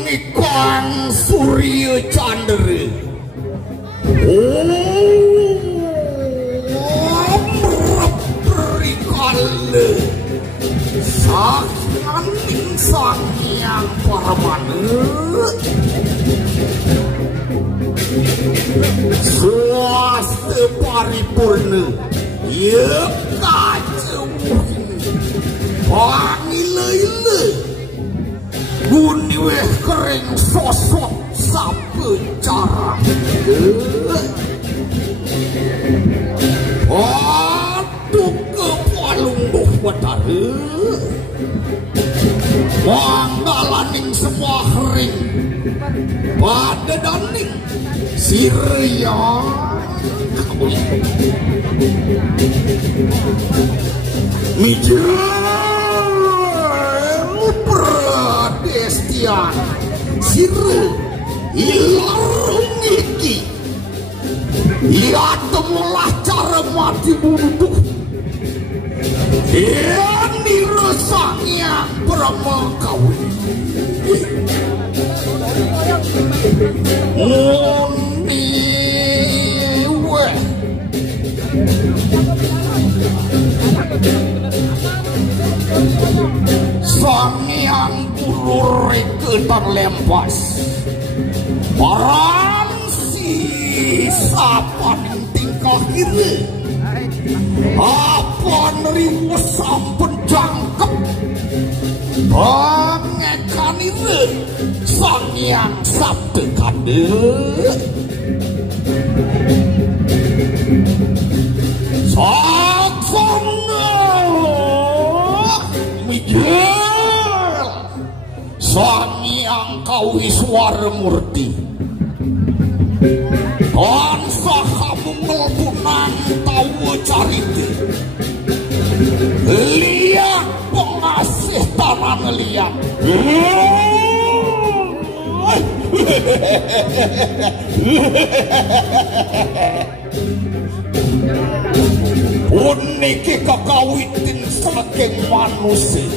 Nikang Surya Chandra. Berikale Sakyaning Sang Hyang Paramana Swasta paripurna Ye kacewuhin Pangile-ile Guniweh kering sosok sapecara Aduh kepalungguh watare Wanggalaning semua hering pada daning Sirya Mijel Pradestian Sirre Ilarungiki ia temulah cara mati bunuh ini resaknya permakawin Muniwe Sang yang ulur reketan lempas Paran sapa tingkah kiri apa nerimu sampun jangkep bangekan ini sang yang sabtu kade saksana Mijel sang yang kawiswara murti Bangsa kamu melpunang tahu cariti lihat pengasih tanah lihat uniki kekawitin saking manusia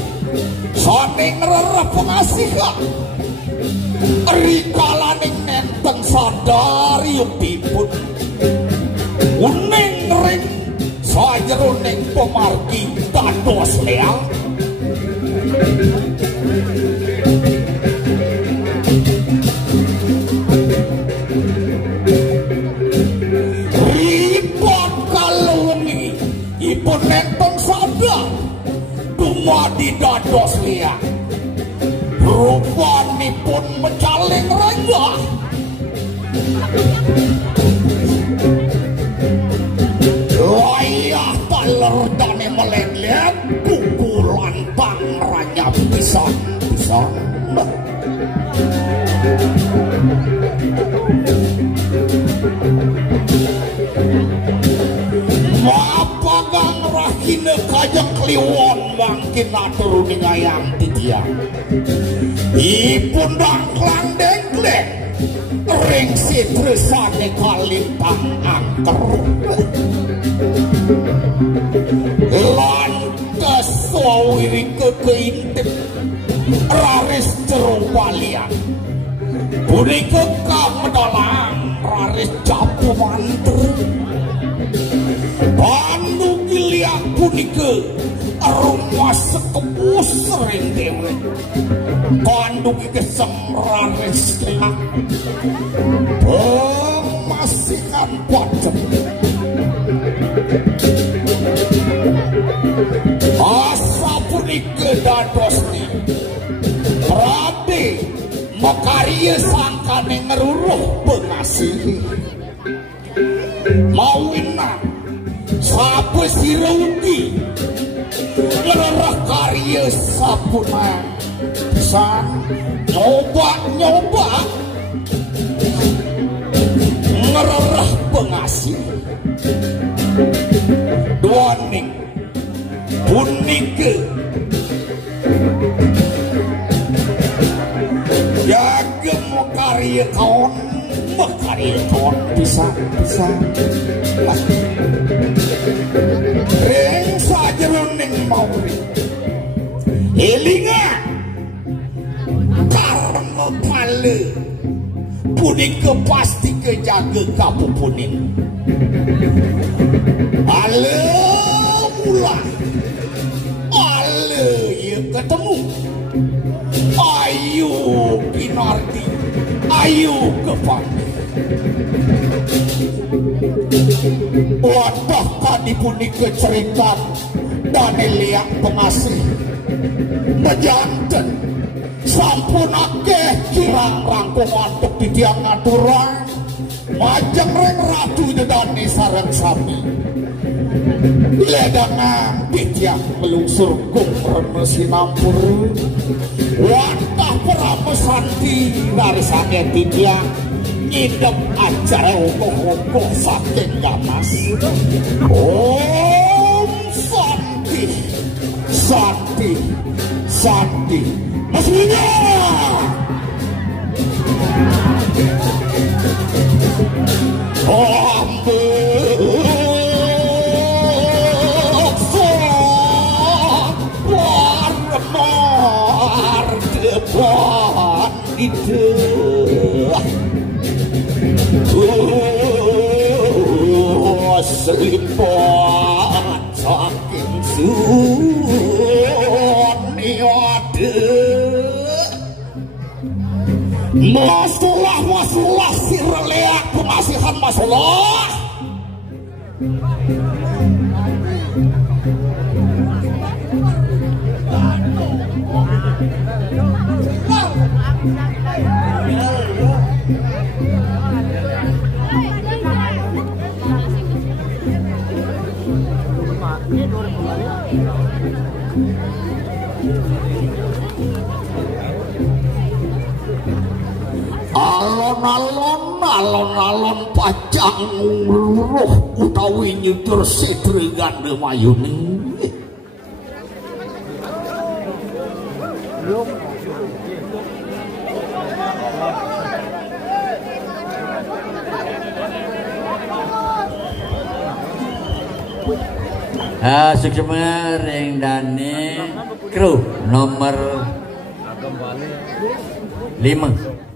saning rerah pengasih rikalaning nenteng sadari pipun uning ring sajeroning pemargi dados leang ribut kalungi ipun nenteng sadar dumadi dados leang rupanipun mecaling renggah wayah taler dane melenglet pukulan tang ranyap pisan-pisan mapagang rahine kajang kliwon mangkin aturuning ayam titiang ipun dangklang dengkleng ring sitresane kalintang angker lan kesawiri kekeintip raris jerung walian punika kamedalang raris capu manter bandu giliang punika rumah sekepus sering dewe bandu gesem raris kelak pemasikan pacem asa punika dadosni Prabe makarya sangkane ngeruruh pengasih mauinan sapu sirauti ngererah karya sapuna pisan nyoba ngererah pengasih duaning punike jagem karya kaon bisa ring sajeroning mauri elingan mepale punika pasti kejaga kapupunin ale ulah ale ya ketemu ayo Kinarti ayo kepanggil wadah kadi punika cerita Danelia pengasih mejanten sampun akeh kirang rangkung antuk di tiang ngaturan majeng reng ratu dedane sareng sami ledangan di tiang melungsur gung rene sinampur watah pramesanti dari sange di tiang ngidep acara okoh-okoh saking gamas Om Santi Santi Santi Masnya Ambek Warmar depan itu Selipan saking suniade Masalah sirleak pengasihan masalah alon-alon pacang luruh utawi nyutur sedre gande mayune Sukses ring dane kru nomor 5